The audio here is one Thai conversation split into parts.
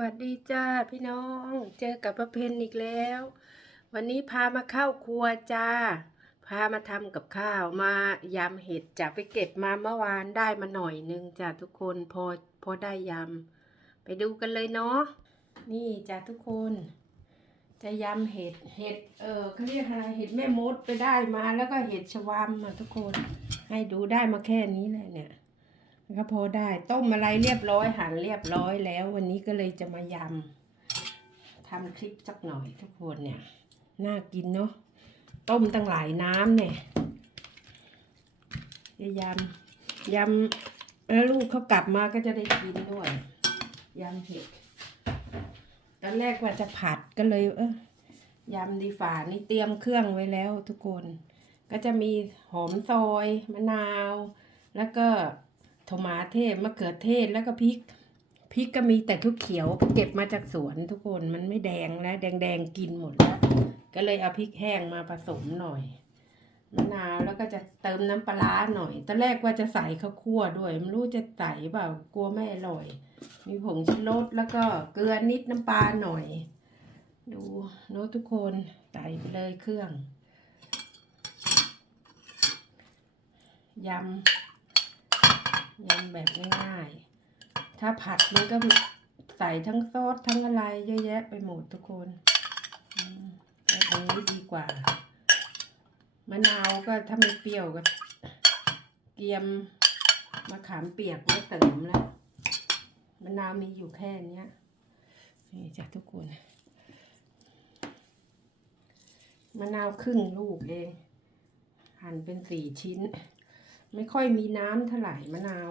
วัสดีจ้าพี่น้อง เจอกับประเพณอีกแล้ว วันนี้พามาเข้าครัวจ้า พามาทำกับข้าวมายำเห็ดจากไปเก็บมาเมื่อวานได้มาหน่อยนึงจ้าทุกคนพอพอได้ยำไปดูกันเลยเนาะนี่จ้าทุกคน จะยำเห็ดเห็ดเออเขาเรียกอะไรเห็ดแม่มดไปได้มาแล้วก็เห็ดชวามอะทุกคน ให้ดูได้มาแค่นี้แหละเนี่ย ก็พอได้ต้มอะไรเรียบร้อยหั่นเรียบร้อยแล้ว วันนี้ก็เลยจะมายำทำคลิปสักหน่อยทุกคนเนี่ยน่ากินเนาะต้มตั้งหลายน้ำเนี่ยจะยำยำแล้วลูกเขากลับมาก็จะได้กินด้วยยำเห็ดตอนแรกว่าจะผัดก็เลย เออยำดีฝานี่เตรียมเครื่องไว้แล้วทุกคน ก็จะมีหอมซอยมะนาว แล้วก็ โทมาเทศมะเขือเทศแล้วก็พริกพริกก็มีแต่ทุกเขียวเก็บมาจากสวนทุกคนมันไม่แดงแล้วแดงแดงๆกินหมดแล้วก็เลยเอาพริกแห้งมาผสมหน่อยมะนาวแล้วก็จะเติมน้ำปลาร้าหน่อยตอนแรกว่าจะใส่ข้าวคั่วด้วยไม่รู้จะใส่เปล่ากลัวไม่อร่อย มีผงชูรสแล้วก็เกลือนิดน้ำปลาหน่อย ดูโน้ตทุกคนใส่ไปเลยเครื่องยำ ยำแบบง่ายๆ ถ้าผัดมันก็ใส่ทั้งซอสทั้งอะไรเยอะแยะไปหมดทุกคนอืมแบบนี้ดีกว่ามะนาวก็ถ้าไม่เปรี้ยวก็ เกียมมะขามเปียกไม่เติมแล้วมะนาวมีอยู่แค่เนี้ยนี่จ้ะทุกคนมะนาวครึ่งลูกเอง หั่นเป็นสี่ชิ้น ไม่ค่อยมีน้ำเท่าไหร่มะนาว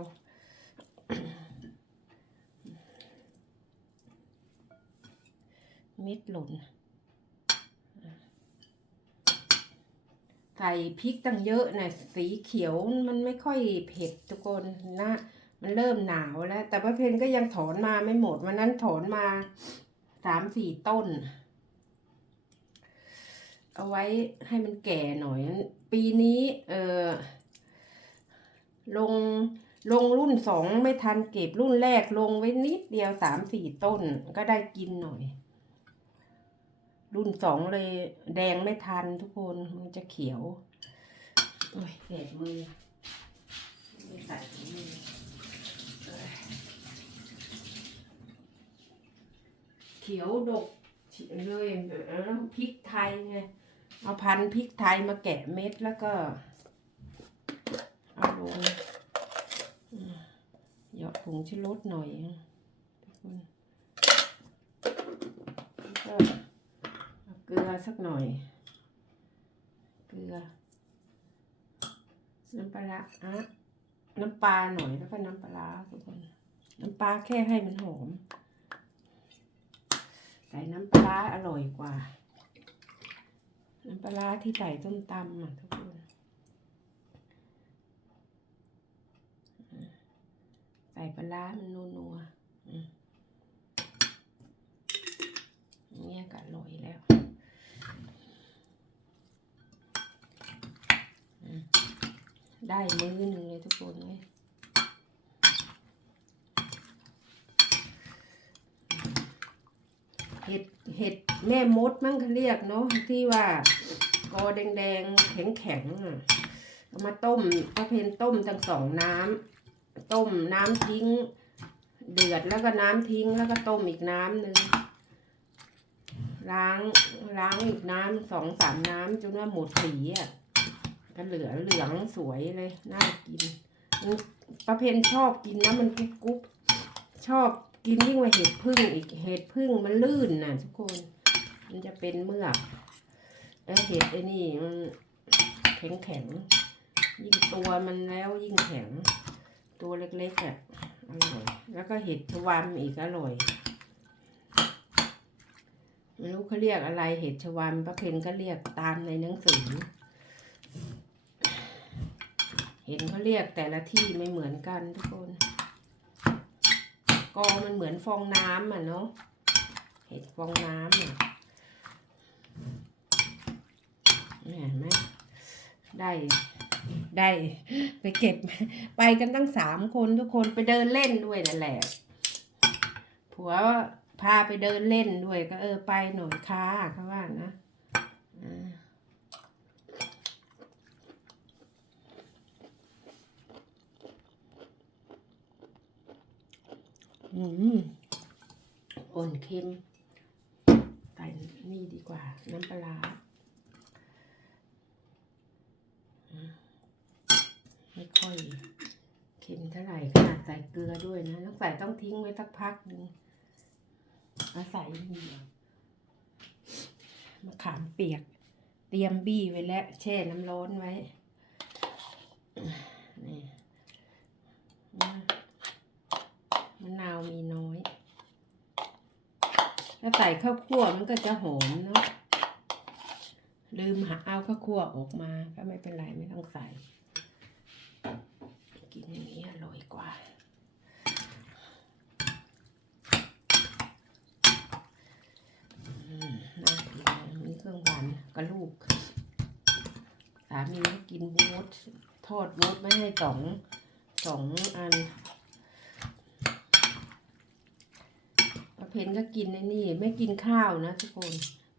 เม็ดหล่นใส่พริกตั้งเยอะนะสีเขียวมันไม่ค่อยเผ็ดทุกคนนะ มันเริ่มหนาวแล้ว แต่ว่าเพนก็ยังถอนมาไม่หมด วันนั้นถอนมาสามสี่ต้น เอาไว้ให้มันแก่หน่อย ปีนี้ เออ ลงลงรุ่นสองไม่ทันเก็บรุ่นแรกลงไว้นิดเดียวสามสี่ต้นก็ได้กินหน่อย รุ่นสองเลยแดงไม่ทันทุกคนมันจะเขียว โอ้ยแดดมือไม่ใส่มือเขียวดกเลยแล้วพริกไทยไงเอาพันพริกไทยมาแกะเม็ดแล้วก็ เอาลง ผงชูรสหน่อยทุกคนแล้วก็เกลือสักหน่อย เกลือ น้ำปลาอะน้ำปลาหน่อยแล้วก็น้ำปลาทุกคน น้ำปลาแค่ให้มันหอม ใส่น้ำปลาอร่อยกว่า น้ำปลาที่ใส่ส้มตำอะทุกคน ใส่ปลาร้ามันนัวๆอืมอย่างเงี้ยก็อร่อยแล้วได้มือหนึ่งเลยทุกคนเลยเห็ดเห็ดแม่มดมั้งเขาเรียกเนาะที่ว่ากอแดงๆแข็งๆอะเอามาต้มก็เพนต้มทั้งสองน้ำ ต้มน้ำทิ้ง เดือดแล้วก็น้ำทิ้งแล้วก็ต้มอีกน้ำหนึ่งล้างล้างอีกน้ำสองสามน้ำจนว่าหมดสีอะก็เหลือเหลืองสวยเลยน่ากินประเพณชอบกินนะมันกรุบกรุบชอบกินยิ่งกว่าเห็ดพึ่งอีกเห็ดพึ่งมันลื่นน่ะทุกคน มันจะเป็นเมือกแล้วเห็ดไอ้นี่มันแข็งแข็งยิ่งตัวมันแล้วยิ่งแข็ง ตัวเล็กๆอะอร่อยแล้วก็เห็ดชวามอีกอร่อยไม่รู้เขาเรียกอะไรเห็ดชวามป้าเพนก็เรียกตามในหนังสือ เห็นเขาเรียกแต่ละที่ไม่เหมือนกันทุกคน กอมันเหมือนฟองน้ำอะเนาะเห็ดฟองน้ำอะเห็นไหมได้ ได้ไปเก็บ ไปกันตั้งสามคนทุกคนไปเดินเล่นด้วยนั่นแหละ ผัวพาไปเดินเล่นด้วยก็เออไปหน่อยค้าเขาว่านะอืมอ่อนเค็มใส่นี่ดีกว่า น้ำปลาร้าอืมไม่ ค่อยเค็มเท่าไหร่ขนาดใส่เกลือด้วยนะต้องใส่ต้องทิ้งไว้สักพักหนึ่งมาใส่นี่มะขามเปียก เตรียมบี้ไว้แล้วแช่น้ำร้อนไว้นี่มะนาวมีน้อย ถ้าใส่ข้าวคั่วมันก็จะหอมเนาะลืมหาเอาข้าวคั่วออกมาก็ไม่เป็นไรไม่ต้องใส่ กินอย่างนี้อร่อยกว่าอืมน่กินมีเครื่องหวานกับลูก สามีก็กินบ๊ททอดบ๊ทไม่ให้สองสองอันประเพณก็กินในนี่ ไม่กินข้าวนะทุกคน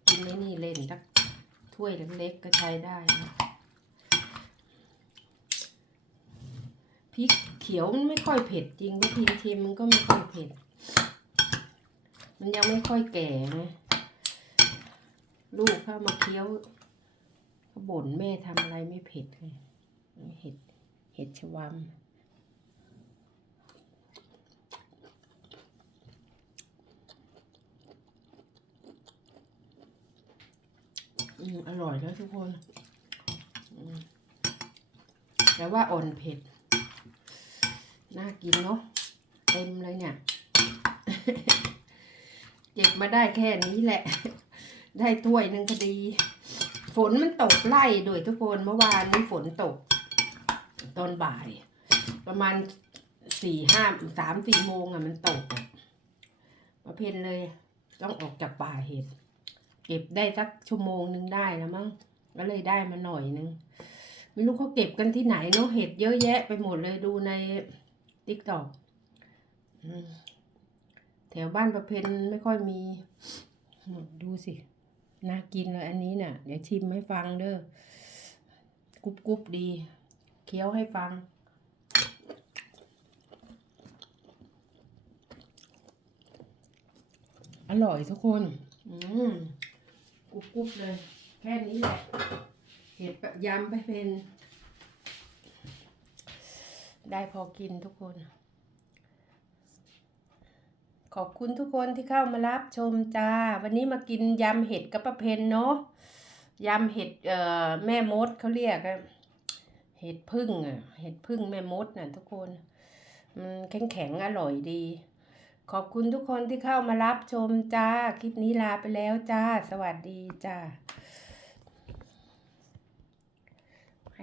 กินในนี่เล่นสักถ้วยเล็กๆก็ใช้ได้นะ พริกเขียวมันไม่ค่อยเผ็ดจริงพริกเค็มมันก็ไม่ค่อยเผ็ด มันยังไม่ค่อยแก่ไงลูกเข้ามาเคี้ยวเขาบ่นแม่ทำอะไรไม่เผ็ดไงเห็ดเห็ดชวามอร่อยแล้วทุกคน แต่ว่าอ่อนเผ็ด น่ากินเนาะเต็มเลยเนี่ย เก็บมาได้แค่นี้แหละ ได้ถ้วยหนึ่งก็ดี ฝนมันตกไล่โดวยทุกคนเมื่อวานนี้ฝนตก ตอนบ่าย ประมาณสี่ห้าสามสี่โมงอะมันตกอะมาเพนเลย ต้องออกจากป่าเห็ดเก็บได้สักชั่วโมงหนึ่งได้แล้วมั้งก็เลยได้มาหน่อยนึงไม่รู้เขาเก็บกันที่ไหนเนาะเห็ดเยอะแยะไปหมดเลยดูใน ติ๊กต็อกแถวบ้านประเพณไม่ค่อยมี ดูสิ น่ากินเลยอันนี้น่ะเดี๋ยวชิมให้ฟังเด้อกรุบกรุบดี เคี้ยวให้ฟัง อร่อยทุกคน อืมกรุบกรุบเลย แค่นี้แหละเห็ดแบบยำไปเป็น ได้พอกินทุกคน ขอบคุณทุกคนที่เข้ามารับชมจ้า วันนี้มากินยำเห็ดกับประเพณเนาะยำเห็ดเอ่อแม่มดเขาเรียกเห็ดพึ่งอะเห็ดพึ่งแม่มดน่ะทุกคนมันแข็งแข็งๆอร่อยดี ขอบคุณทุกคนที่เข้ามารับชมจ้า คลิปนี้ลาไปแล้วจ้า สวัสดีจ้า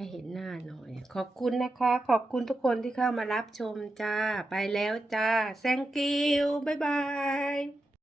ให้เห็นหน้าหน่อย ขอบคุณนะคะ ขอบคุณทุกคนที่เข้ามารับชมจ้า ไปแล้วจ้า thank you บ๊ายบาย